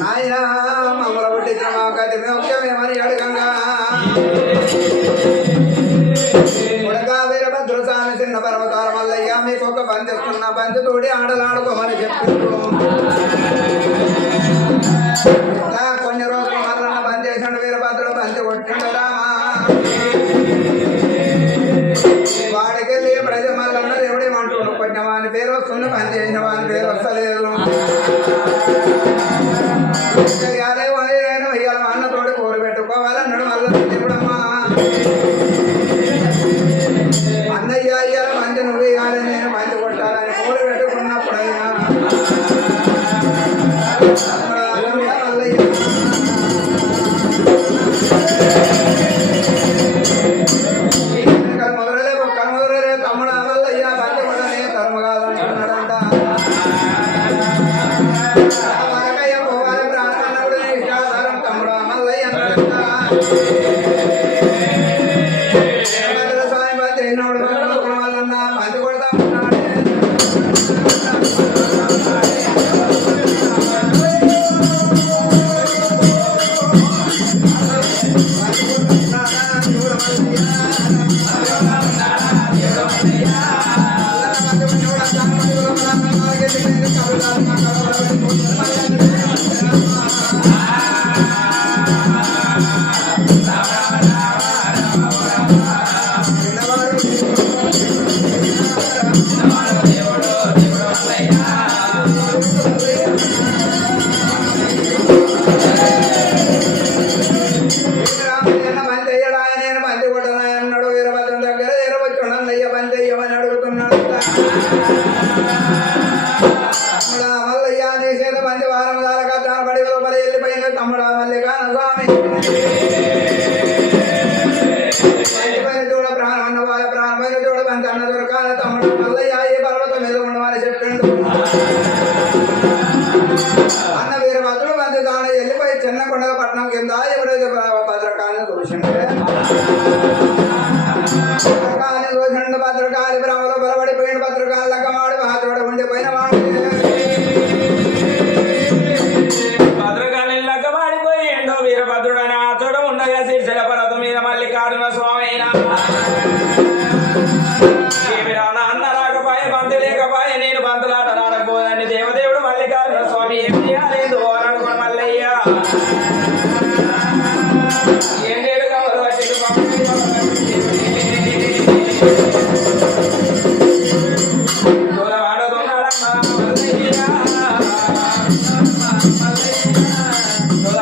నాయన మమ్మల పుట్టించిన మా గతి మోక్షమేమని అడగంగా కొడగా వీరభద్ర స్వామి చిన్న పర్వతాల మల్లయ్య మీకు ఒక బంతి ఇస్తున్నా బంతి తోడి ఆడలాడుకోమని చెప్పిండు. కొన్ని రోజులు మరణ బంద్ చేసిండు వీరభద్రుడు బంతి కొట్టిండు రామా. వాడికెళ్ళి ప్రజ మల్లన్న దేవుడేమంటుండు కొంచెం వాని పేరు వస్తుంది బంద్ చేసిన వాని పేరు వస్తలేదు. నేను ఇవాళ మా అన్నతోటి కూర పెట్టుకోవాలన్నాడు మల్ల దేవుడమ్మా. అన్నయ్య ఇవాళ బంతి నువ్వు ఇవ్వాలి నేను బంతి కొట్టాలని కూర పెట్టుకున్నప్పుడు అయినా మొదలే తమ్ముడు మల్లయ్య బంతి కొట్టనే తరము కాదంటున్నాడంట. పోవాలి ప్రాణమన్నప్పుడు ఇష్టాధారం తమ్ముడు మల్లయ్య అన్నాడంట. స్వామి బంతి ఎన్నోడు వాళ్ళన్నా బంతి కొడతామన్నాడు. తమ్ముడా మల్లికా స్వామి చూడ ప్రాణం వాళ్ళ ప్రాణమైన చూడ బంతి అన్న దొరకాల తమ్ముడు మల్లయ్య ఏ పర్వతం మీద ఉండమని చెప్పిండు. అన్న వీరభద్రుడు బంతి తాను వెళ్ళిపోయి చిన్న కొండల పట్టణం కింద ఎప్పుడైతే భద్రకాళిని చూసిండు. చూసిండు భద్రకాళి బ్రహ్మలో బలపడిపోయిండు. భద్రకాళి లగ్గమాడు మహాతోడ ఉండిపోయిన వాడు వీరభద్రుడని ఆ చోట ఉండగా శిర్షల పర్వతం మీద మల్లికార్జున స్వామి అన్న రాకపోయే బంతి లేకపోయే నేను బంతులాట రాడకపోదని దేవదేవుడు మల్లికార్జున స్వామి ఏం చేయాలేదు అనుకోని మల్లయ్య ఏం లేదు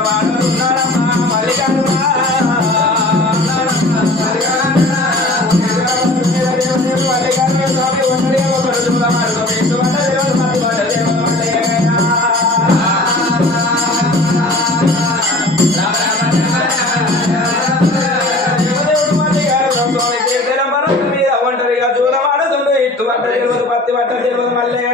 వాడుతున్నాడమ్మా మల్లయ్య ఒంటరిగా చూడవాడుతుండు ఇట్టు బట్ట తెలియదు పత్తి బట్ట తెలియదు మల్లయ్య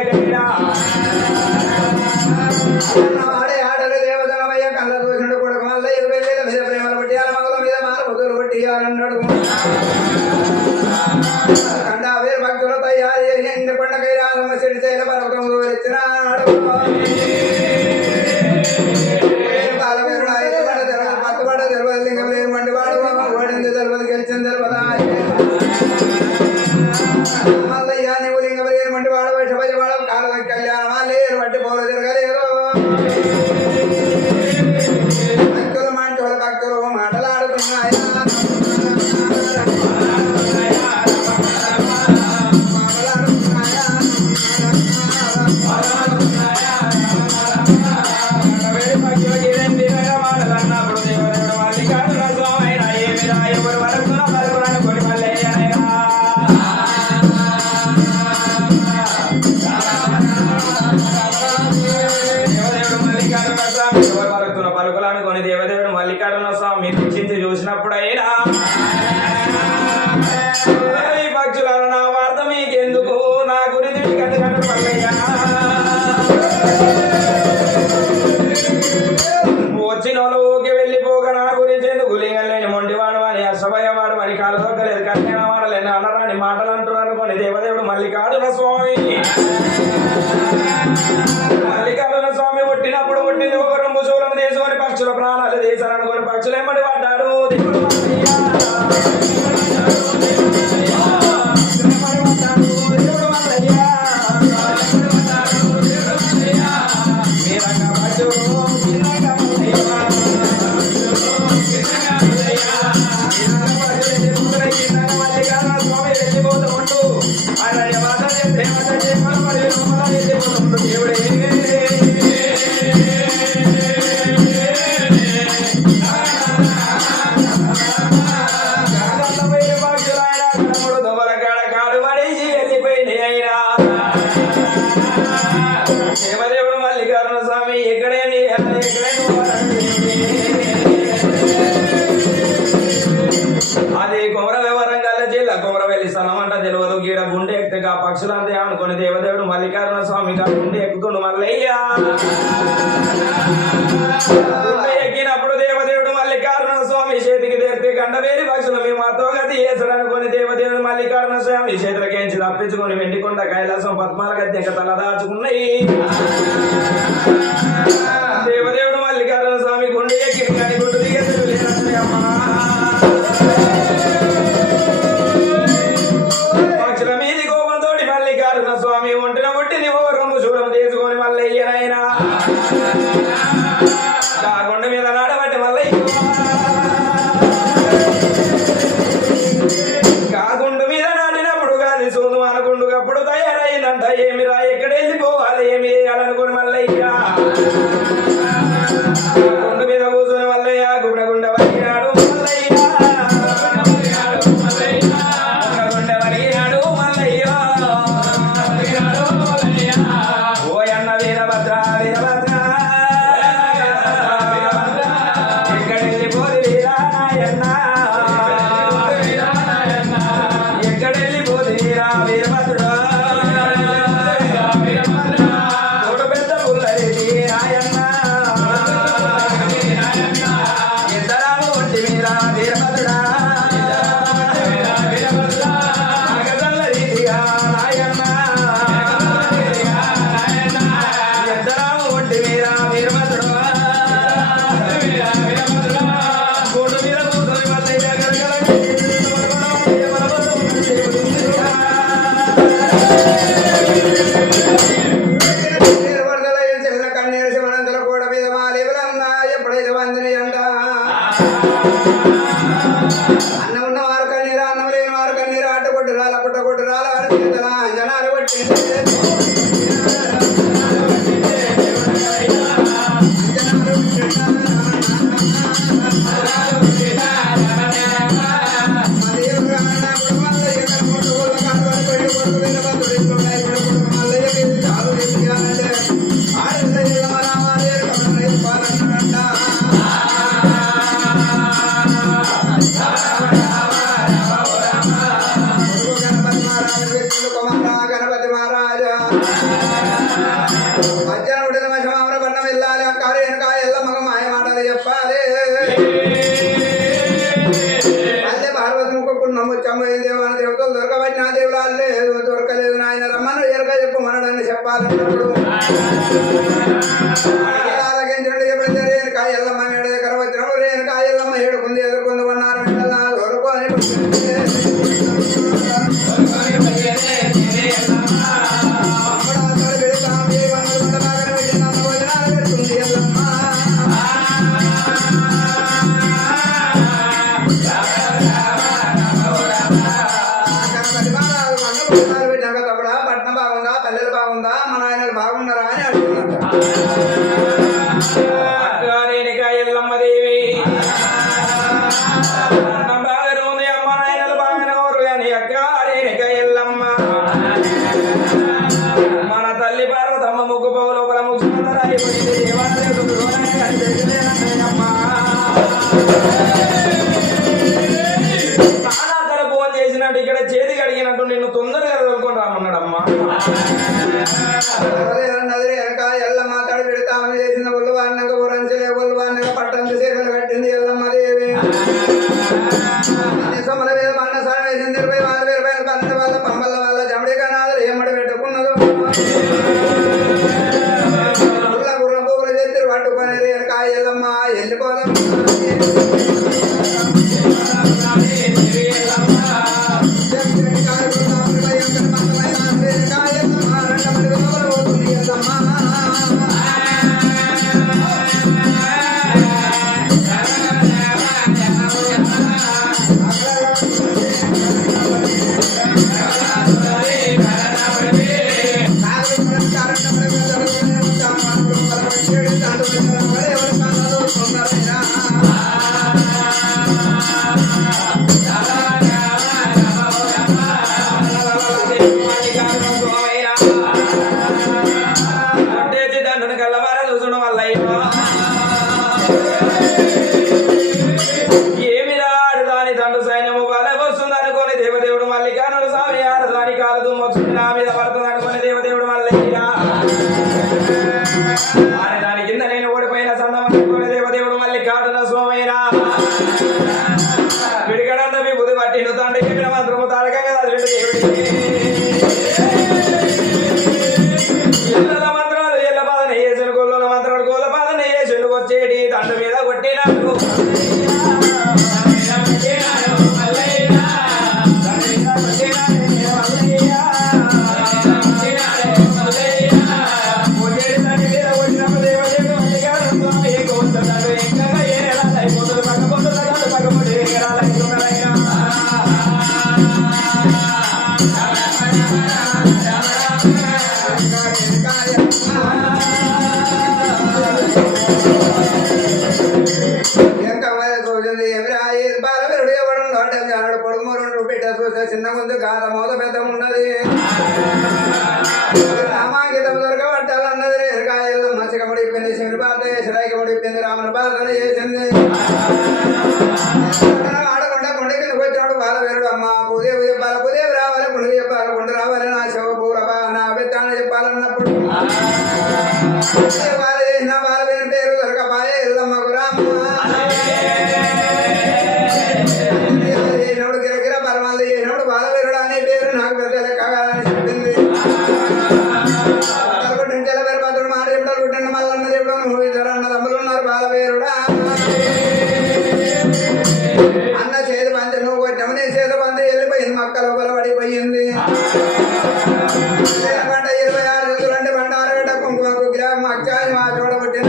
ఆడే ఆటలు దేవతలమయ్య కళ్ళ చూసిండు కొడుకు మల్లయ్య వెళ్ళేద మీద ప్రేమలు పట్టియాల మగల మీద మాల బుద్ధులు పట్టియాలన్నాడు. కండా వీరు భక్తులు తయారు చేసి కొండకై రాలమ్మ చెడితేల పర్వతం ఇచ్చినాడు. పత్తుబడ్డ తెలియదు లింగం లేని వంటి వాడు ఓడింది తెలియదు గెలిచింది తెలియదు. మల్లయ్య నువ్వు లింగం లేని వంటి వాడు వైషభజ వాడు కాల కళ్యాణమా లేరు వంటి పోలు తిరగలేరు. భక్తులు మంటోళ్ళ భక్తులు మాటలాడుతున్నాయా పలుకులనుకొని దేవదేవుడు మల్లికార్జున స్వామి చింతి చూసినప్పుడైనా ఈ పక్షులను నా వార్త మీకెందుకు నా గురించి కట్టుకట్టు మల్లయ్య వచ్చిన ఊరికి వెళ్ళిపోక నా గురించి ఎందుకు లింగలేని మొండివాడు అని అసభయవాడు అని కాలు దొక్కలేదు కళ్యాణ వాడలేని అన్నరాని మాటలు అంటున్నారు కొని దేవదేవుడు మల్లికార్జున స్వామి మల్లికార్జున స్వామి పుట్టినప్పుడు మల్లికార్జున స్వామి ఎక్కడేమి అది కొమర వివరంగా జిల్లా కొమరవెల్లి స్థలం అంట తెలియదు గీడ గుండె ఎక్కగా పక్షులంతే అనుకుని దేవదేవుడు మల్లికార్జున స్వామి గుండె ఎక్కుతుండు మల్లయ్య ఎక్కినప్పుడు దేవదేవుడు మల్లికార్జున స్వామి చేతికి తెరితే గండవేరి పక్షులు మీ మాతో గతి చేసాడు అనుకుని దేవదేవుడు మల్లికార్జున స్వామి చేతులకేంచి తప్పించుకొని వెండికొండ కైలాసం పద్మాల గద్దె తల దాచుకున్నాయి దేవదేవుడు మల్లికార్జున స్వామి గుండె ఎక్కి కానీ గుండు దిగేసాడు లేనట్లే అమ్మా పక్షుల మీది కోపంతోటి మల్లికార్జున స్వామి ఒంటిన ఒట్టిని ఓ రొమ్ము చూడం తీసుకొని మల్లయ్యనైనా ఆ కొండ మీద నాడబట్టి మల్లయ్య కాగుండు మీద నాటినప్పుడు కాదు సోదు అనుకుండు అప్పుడు తయారైందంట ఏమిరా ఎక్కడ వెళ్ళిపోవాలి ఏమి చేయాలనుకుని మల్లయ్య కొండ మీద కూర్చొని మల్లయ్య గుండె వరిగినాడు మల్లయ్య గుండె వరిగినాడు మల్లయ్య ఓయన్న వీరభద్ర వీరభద్ర ఎక్కడెళ్ళిపోదు వీరా నాయన్న ఎక్కడెళ్ళిపోదు వీరా వీరభద్రుడు తోడు పెద్ద పుల్లరెడ్డి నాయన్న ఇద్దరాలు ఒంటి వీరా వీరభద్రుడా నాగదల్ల రీతిగా నాయన్న ఇద్దరాలు ఒంటి వీరా వీరభద్రుడు కోటు మీద కూర్చొని మల్లయ్య చెల్ల కన్నీరు శివనంతుల కూడా మీద మాలేవులన్నా ఎప్పుడైతే వందిని అంట అన్నం ఉన్న వారు కన్నీరు అన్నం లేని వారు కన్నీరు అట్ట కొట్టు రాల పుట్ట కొట్టు రాల అంజనాలు కొట్టి గణపతి మహారాజా మధ్యాహ్నం ఉడిన మశమామర పట్నం వెళ్ళాలి ఆ కారు వెనక ఎల్ల మగ మాయ మాటలు చెప్పాలి అల్లే పార్వతి ముక్కుకున్న ముచ్చమ్మ దేవాన దేవతలు దొరకబట్టిన దేవులాలు లేదు దొరకలేదు నాయన రమ్మను ఎరక చెప్పు మనడని చెప్పాలన్నప్పుడు ఆలకించండి ఎప్పుడైతే రేణుక ఎల్లమ్మ మేడ దగ్గర వచ్చినప్పుడు రేణుక ఎల్లమ్మ ఏడుకుంది ఎదుర్కొంది కొన్నారు దొరకొని పట్నం బాగుందా పల్లెలు బాగుందా మన ఆయనలు బాగున్నారా అని అడుగుతున్నారు ఎల్లమ్మ దేవి బాగా ఉంది అమ్మ నాయనలు బాగానే ఊరు కానీ అక్కారేనిక ఎల్లమ్మ మన తల్లి పార్వతమ్మ ముగ్గు పోగు లోపల ముగ్గురాయి నాన్న ఫోన్ చేసినట్టు ఇక్కడ చేతి కడిగినట్టు నిన్ను తొందరగా తోలుకొని రామన్నాడమ్మా వెనక ఎల్లమ్మ తడి పెడతామని చేసిన ఒళ్ళు వాడినాక ఊరంచలే ఒళ్ళు వాడినాక పట్టంత సేవలు కట్టింది ఎల్లమ్మ దేవి సొమ్మల మీద పంట సాయం వేసింది 20,000 రూపాయలు పన్నెండు వాళ్ళ పంపల వాళ్ళ జమడి కనాదులు ఏమడి పెట్టుకున్నదో గుర్ర పువ్వులు చేతులు పట్టుకునేది వెనక ఎల్లమ్మ వెళ్ళిపోదాం అక్కడ మల్లయ్య ఏమి రాడు దాని తండ్రి సైన్యము బలం వస్తుంది అనుకోని దేవదేవుడు మల్లికార్జున స్వామి ఆడదాని కాలు దుమ్మొచ్చింది నా మీద పడుతుంది అనుకోని దేవదేవుడు మల్లయ్య ఆడదాని కింద నేను ఓడిపోయిన సందం అనుకోని దేవదేవుడు మల్లికార్జున స్వామినా విడిగడంత మీ బుద్ధి పట్టిండు తండ్రి చెప్పిన మంత్రము తారకంగా చదివిండు దేవుడికి ఎల్ల మంత్రాలు ఎల్ల బాధన వేసిన గొల్ల మంత్రాలు గోల బాధన వేసిండు వచ్చేటి దండ మీద కొట్టినాడు చిన్న ముందు గాథ మోద పెద్ద ఉన్నది రామాగీతం దొరకబట్టాలన్నది ఎరకాయలు మసిక ముడిపోయింది శివుడి బాధ శిరాయికి ముడిపోయింది రాముని బాధన చేసింది ఆడకుండా కొండ కింద వచ్చినాడు బాలవీరుడు అమ్మ భూదేవి చెప్పాలి భూదేవి రావాలి కొండ చెప్పాలి కొండ రావాలి నా శవ పూరబ నా విత్తాన్ని చెప్పాలన్నప్పుడు బాల చేసిన బాలవీరుని పేరు దొరకపాయే ఎల్లమ్మకు రామ గిరగిర పరమాలు చేసినప్పుడు బాలవీరుడు అనే పేరు నాకు పెద్ద లెక్క కాదని చెప్పింది పేరు మాట చెప్తారు పుట్టిన మల్లన్న దేవుడు ఇద్దరు అన్న తమ్ములు ఉన్నారు బాలవీరుడా అన్న చేతి పంచ నువ్వు కొట్టాము నీ చేతి పంచ వెళ్ళిపోయింది మక్కల బలపడిపోయింది పంట 26 రోజులు అంటే పంట ఆరగడ్డ కుంకుమకు గ్రామం అచ్చాయి మా చూడబట్టిన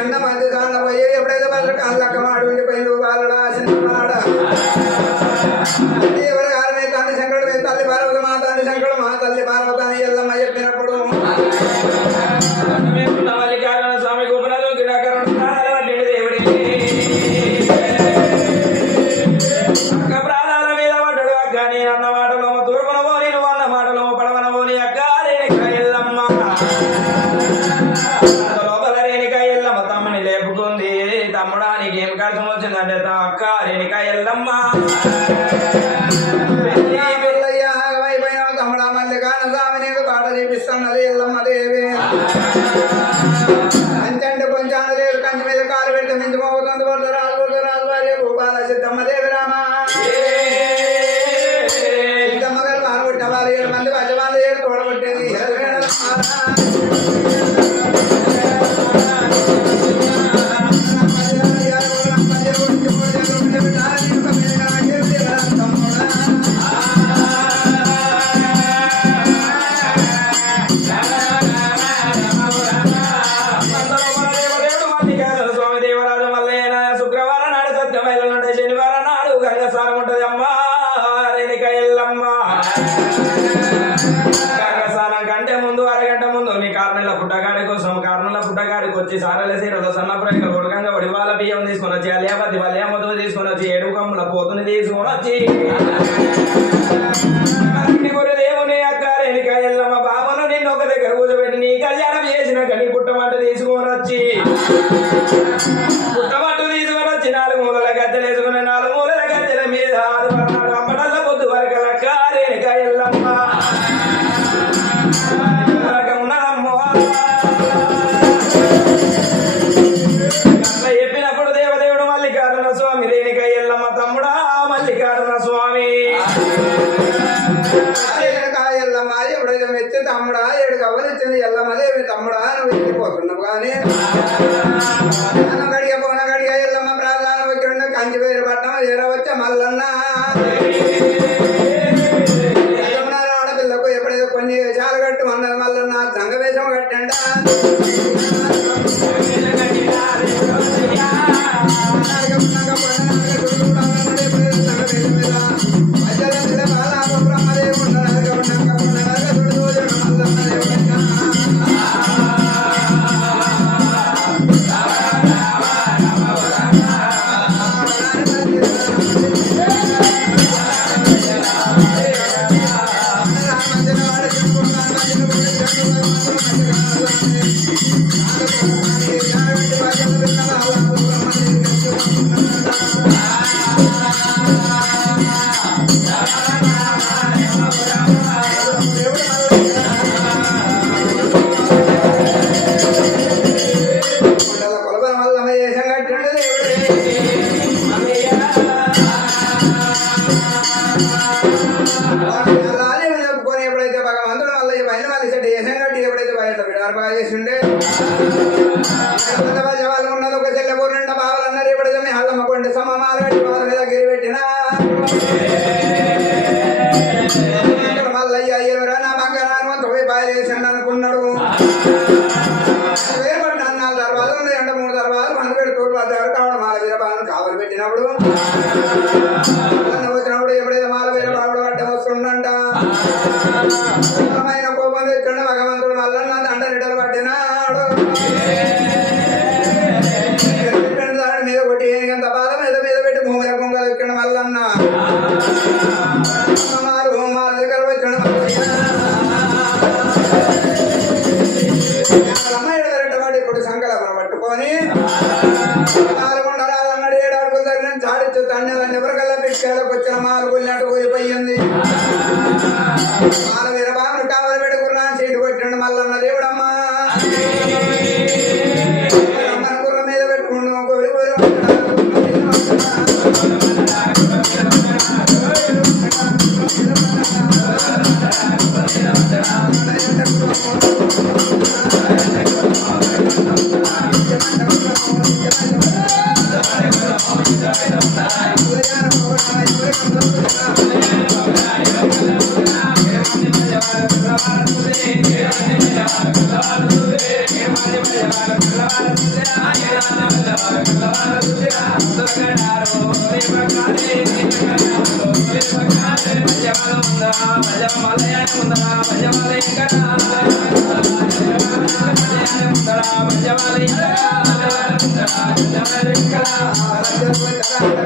అన్న మధ్య దానిలో పోయి ఎప్పుడైతే వాళ్ళు కళ్ళక్క మాడు ఉండిపోయింది వాళ్ళు ఆశించున్నాడ ఎవరి గారి మీద తండ్రి శంకరుడు మీద తల్లి పార్వతి మా తండ్రి శంకరుడు మా తల్లి పార్వతి అని ఎల్లమ్మ చెప్పినప్పుడు మల్లికార్జున స్వామి గుమ్మరాలు దేవుడికి అక్క ప్రాణాల మీద పడ్డాడు అక్క నేను అన్న మాటలో తూర్పునవో నేను అన్న మాటలో పడవనవో నీ అక్క రేణిక ఎల్లమ్మ లోపల రేణిక ఎల్లమ్మ తమ్ముని లేపుకుంది తమ్ముడా నీకేం కష్టం వచ్చిందంటే అక్క రేణిక ఎల్లమ్మ తమ్ముడా మల్లికార్జున స్వామి నీకు పాట చూపిస్తున్నది ఎల్లమ్మ దేవి అంచంటే కొంచెం లేదు కంచి మీద కాలు పెడితే మించి మోగుతుంది రాజు వారి భూపాల సిద్ధమ్మ దేవి రామ సిద్ధమ్మ గారు పాల్గొట్టిన వారు 7 మంది వాళ్ళు 7 తోడగొట్టేది శనివారం నాడు గంగ స్నానం ఉంటది అమ్మా రేణిక ఎల్లమ్మ గంగ స్నానం కంటే ముందు అరగంట ముందు నీ కారణల పుట్టగాడి కోసం కారణల పుట్టగాడికి వచ్చి సారల సీరలో సన్నప్రకలు ఉడకంగా వడివాల బియ్యం తీసుకొని వచ్చి అలియాపతి వల్యామతులు తీసుకొని వచ్చి 7 కమ్ముల పోతుని తీసుకొని వచ్చి దేవుని అక్క రేణిక ఎల్లమ్మ బాబను నిన్ను ఒక దగ్గర కూర్చోబెట్టి నీ కళ్యాణం చేసిన కని పుట్టమంట తీసుకొని వచ్చి పుట్టమంటు తీసుకొని వచ్చి 4 మూలల గద్దెలు వేసుకుని 4 మూలల గద్దెల మీద ఆదుపడినాడు అమ్మడల్ల పొద్దు వరకు అక్క రేణిక ఎల్లమ్మ చెప్పినప్పుడు దేవదేవుడు మల్లికార్జున స్వామి రేణిక ఎల్లమ్మ తమ్ముడా మల్లికార్జున స్వామి ఎల్లమ్మ ఎప్పుడైతే మెచ్చి తమ్ముడా 7 కవ్వలు ఇచ్చింది ఎల్లమ్మదేవి తమ్ముడా నువ్వు వెళ్ళిపోతున్నావు కానీ గడిగా ఎల్లమ్మ ప్రాధాన్యం వచ్చి కంచి పేరు పట్టణం ఏరవచ్చా మల్లన్న ఆడపిల్లకు ఎప్పుడైతే కొన్ని వేషాలు కట్టు అన్నది మల్లన్న సంఘ వేషం కట్టండా Thank you. దేశం కట్టి ఎప్పుడైతే బయట విడారు బాగా చేసిండే వాళ్ళు ఉన్నది ఒక చెల్లె కూరంట బావలు అన్నారు ఎప్పుడైతే మీ హల్లమ్మ కొండ సమమాలు కట్టి బాధ మీద గిరి పెట్టినా మల్లయ్య ఎవరా నా బంగారాన్ని 90 రూపాయలు వేసిండు అనుకున్నాడు వేరుపడిన 4 దర్వాజలు ఉన్నాయి 3 దర్వాజలు మన పెడుతూ బజారు కావడం మాల వీరబాను కావలు పెట్టినప్పుడు వచ్చినప్పుడు ఎప్పుడైతే మాల వీరబాబుడు అడ్డం వస్తుండంట కోపం తెచ్చుండే భగవంతుడు మల్లన్న దండ రిటలు పట్టినాడు మీద కొట్టి ఎంత బాధ మీద మీద పెట్టి భూమిలో కొంగలు ఎక్కడ మల్లన్న మాల దగ్గర వచ్చాడు అమ్మాయి రెట్టవాడు ఇప్పుడు సంకలపన పట్టుకొని 4 అన్నాడు 7 అడుగుల దగ్గర నుంచి చాడిచ్చు తండ్రి ఎవరికల్లా పిచ్చేళ్ళకి వచ్చిన మాలు కొల్లినట్టు పోయిపోయింది మాల వీరబాబుని కావలి పెట్టుకున్నా సీటు కొట్టిండు మల్లన్న దేవుడమ్మా మన గుర్ర మీద పెట్టుకుండు కోరి కోరి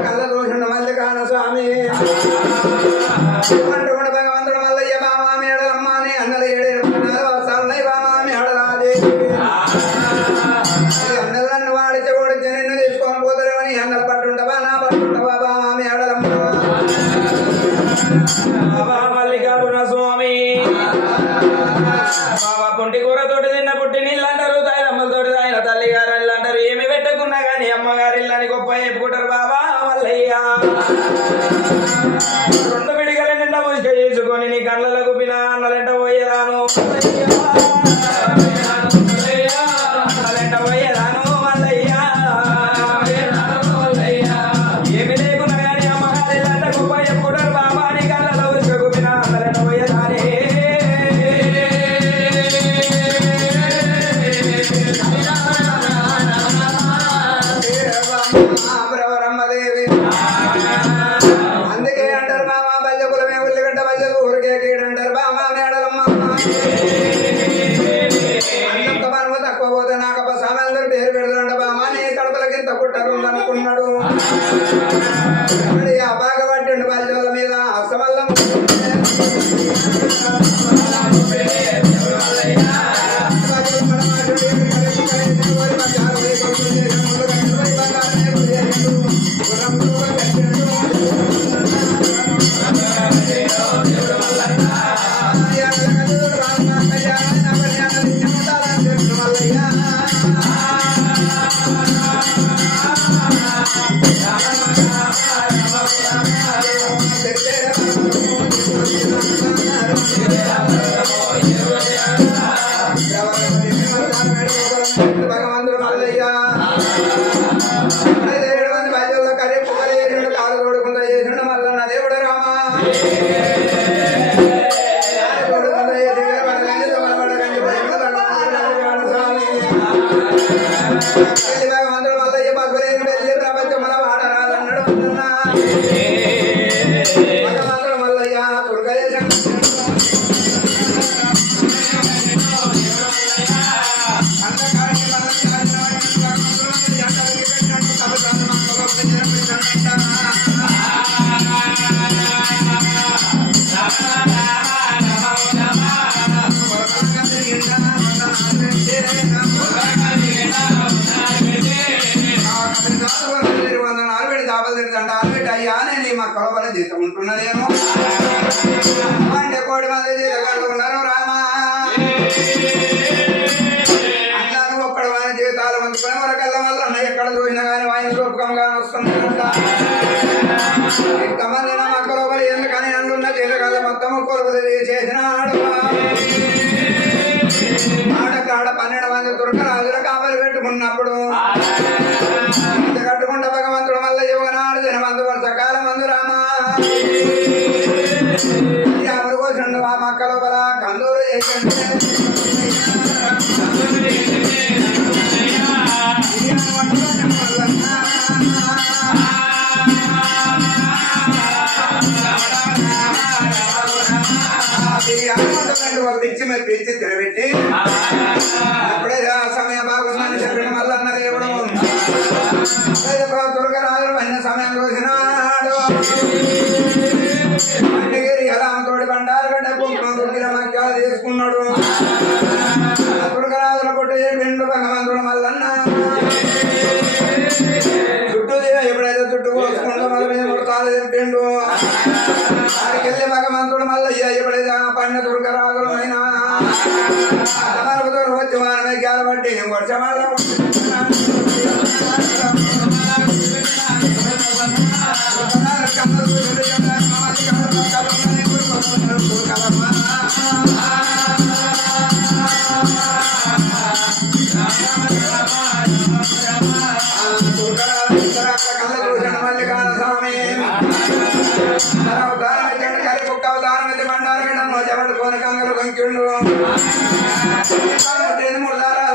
కళ్ళ దోషుండ మల్లికాన స్వామి అంటుకుండ భగవంతుడు మల్లయ్య బామామి ఎడలమ్మ అని అన్నలు 7 వర్షాలున్నాయి బామామి అడరాదే అన్నలను వాడితే కొడితే నిన్ను తీసుకొని పోతారేమని అన్నలు పట్టుంటవా నా పట్టుంటవా బామామి ఎడలమ్మ మల్లికార్జున స్వామి బాబా పుంటి కూరతోటి తిన్న పుట్టి నీళ్ళు అంటారు తాయిలమ్మలతోటి తాయిన తల్లి గారు అంటారు ఏమి పెట్టకున్నా గాని అమ్మగారి ఇల్లని గొప్ప చెప్పుకుంటారు బాబా మల్లయ్య 2 పిడికల నిండా ముసుక చేసుకొని నీ కళ్ళలకు పిన అన్నలెంట పోయేదాను అన్నలెంట పోయేదాను మల్లయ్య ఏమి లేకున్నా గాని అమ్మగారి ఇల్లంట గొప్ప చెప్పుకుంటారు బాబా నీ కళ్ళలో ముసుకకు పిన అన్నలెంట పోయేదానే అందుకే అంటారు బాబా బల్య కులమే ఉల్లిగడ్డ బల్య ఊరికే కీడంటారు బాబా మేడలమ్మ అంత మనము తక్కువ పోతే నాకప్ప సామాన్లు పేరు పెడతారంట బామా నీ కడపలకింత పుట్టరు అనుకున్నాడు ఆ బాగా పట్టిండు బల్యోల మీద అసమల్లం భగవంతుడు మల్లయ్య 7 మంది బాధ్యుల కరే పొగలే కాలు కొడుకుంటా చేసిండు మల్లన్న దేవుడు రామా భగవంతుడు మల్లయ్య పగులేని వెళ్ళి ప్రపంచం వాడరాదన్నాడు భగవంతుడు మల్లయ్య దుర్గయ్య మంది దుర్గరాజుల కాపలు పెట్టుకున్నప్పుడు కట్టుకుంటే భగవంతుడు మళ్ళీ యువనాడు జనమందు వర్షకాల మందు రామా అమరు కోసండు ఆ మక్క లోపల కందూరు పిచ్చి మీద పిచ్చి తిరబెట్టి అప్పుడే సమయం బాగుందని చెప్పిన మల్లన్న దేవుడు దుర్గరాజు అయిన సమయం చూసినాడు అన్నగిరి తోడి బండారు గడ్డ కుంకుమ మధ్యాలు చేసుకున్నాడు దుర్గరాజుల కొట్టు చెప్పిండు భగవంతుడు మల్లన్న చుట్టూ ఎప్పుడైతే చుట్టూ పోసుకుంటూ మళ్ళీ మీద కొడతాలు చెప్పిండు ఆడికెళ్ళి భగవంతుడు మల్లయ్య ఎప్పుడైతే పండ దుర్గరాజులు అయినా వచ్చి మనమే గెలబట్టి వర్షమాల మల్లికాన స్వామి కలిపుక్క అవతారం అయితే బండారు గడ్డ పట్టుకొని కంగలు కొంకిండు ముళ్ళారా